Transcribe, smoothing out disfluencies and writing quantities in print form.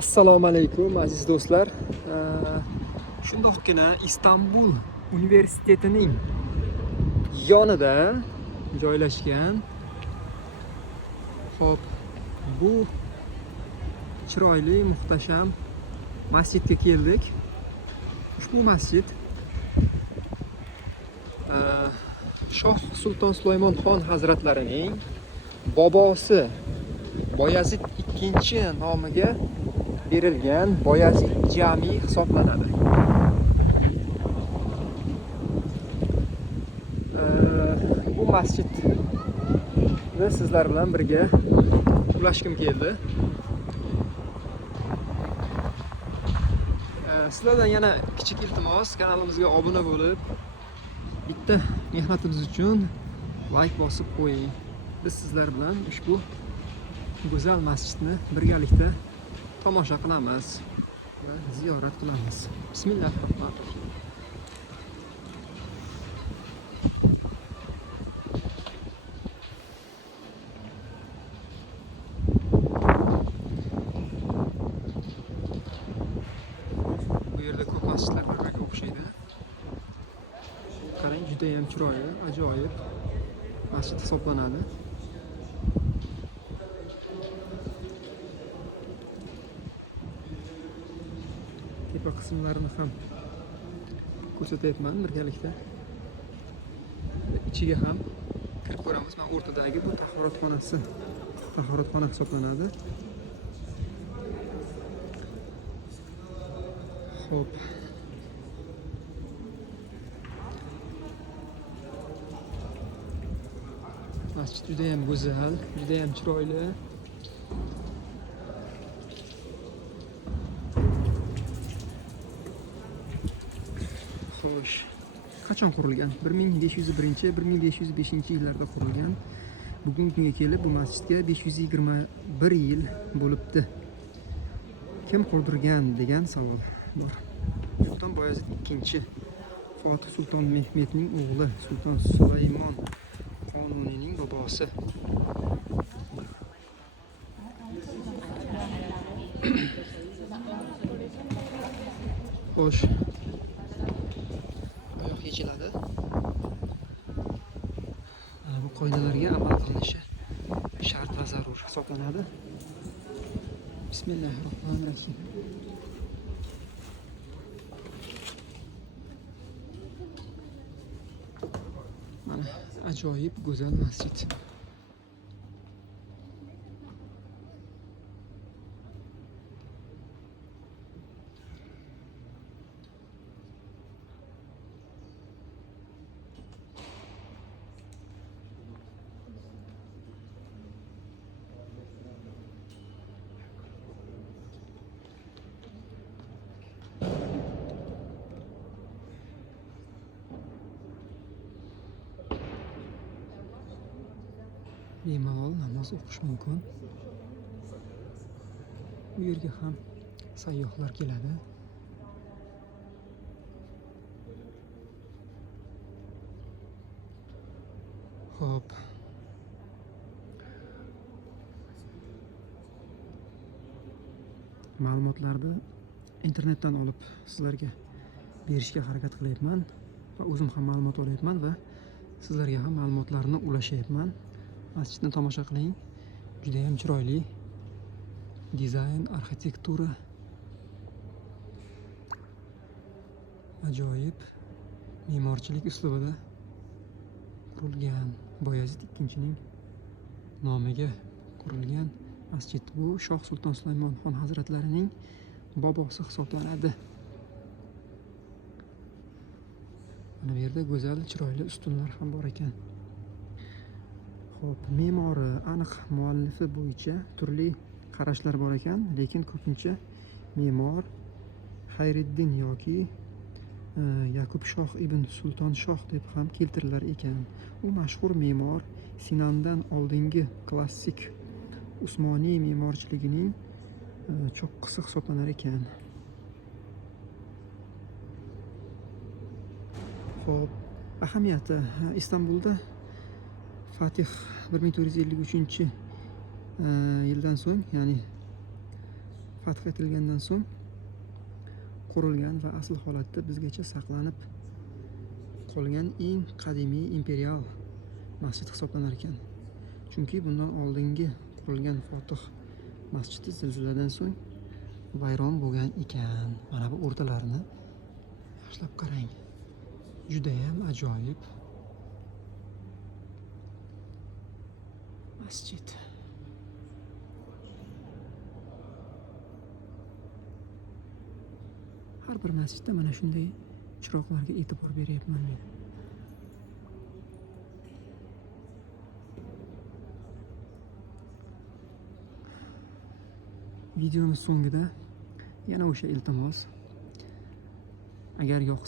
Assalomu alaykum aziz do'stlar. Shundoqqina Istanbul universitetining yonida joylashgan. Xo'p, bu chiroyli, muhtasham masjidga keldik. Ushbu masjid Shoh Sulton Sulaymon Xon hazratlarining bobosi Boyazid II nomiga berilgan Boyazid jami hisoblanadi. Bu masjidni sizlar bilan birga ulashgim keldi. Sizlardan yana kichik iltimos, kanalimizga obuna bo'lib, bitta mehnatimiz uchun like bosib qo'ying. Biz sizlar bilan ushbu go'zal masjidni birgalikda tomosha qilamiz va ziyorat qilamiz. Bismillahirrohmanirrohim. Bu yerda ko'p masjidlar bir-biriga o'xshaydi. Qarang, juda ham chiroyli, ajoyib masjid hisoblanadi. Tepa qismlarini ham ko'rsatyapman birgalikda. Ichiga ham kirib ko'ramiz. Mana o'rtadagi bu tahoratxona hisoblanadi. Xo'p. Masjid juda ham go'zal, juda ham chiroyli. Xo'sh, qachon qurilgan? 1501-1505 yillarda qurilgan. Bugungi kunga kelib bu masjidga 521 yil bo'libdi. Kim qurdirgan degan savol bor. Sulton Boyazid II Fotih Sulton Mehmetning o'g'li Sulton Sulaymon Qonuniyning bobosi. Xo'sh. Oyoq yechiladi. Bu qoidalarga amal qilinishi shart va zarur hisoblanadi. Bismillahirrohmanirrohim. Mana ajoyib go'zal masjid. Bemalol namoz o'qish mumkin. Bu yerga ham sayyohlar keladi. Xo'p. Ma'lumotlarni internetdan olib sizlarga berishga harakat qilyapman va o'zim ham ma'lumot olyapman va sizlarga ham ma'lumotlarni ulashyapman. Masjidni tomosha qiling. Juda ham chiroyli. Dizayn, arxitektura ajoyib me'morchilik uslubida qurilgan. Boyazid II nomiga qurilgan masjid. Bu Shoh Sulton Sulaymon Xon hazratlarining bobosi hisoblanadi. Mana bu yerda go'zal, chiroyli ustunlar ham bor ekan. Xo'p, me'mori aniq muallifi bo'yicha turli qarashlar bor ekan, lekin ko'pincha me'mor Hayriddin yoki Yaqub Shoh ibn Sulton Shoh deb ham keltirilar ekan. U mashhur me'mor Sinandan oldingi klassik Usmoniy me'morchiligining cho'qqisi hisoblanar ekan. Xo'p, ahamiyati Istanbulda Fatih 1453 yildan so'ng, ya'ni fath etilgandan so'ng qurilgan va asl holatda bizgacha saqlanib qolgan eng qadimiy imperial masjid hisoblanar ekan. Chunki bundan oldingi qurilgan Fotih masjidi zilziladan so'ng vayron bo'lgan ekan. Mana bu o'rtalarini yaxshilab qarang. Juda ham ajoyib masjid. Har bir masjidda mana shunday chiroqlarga e'tibor beryapman men. Videomiz so'ngida yana o'sha iltimos. Agar yoqsa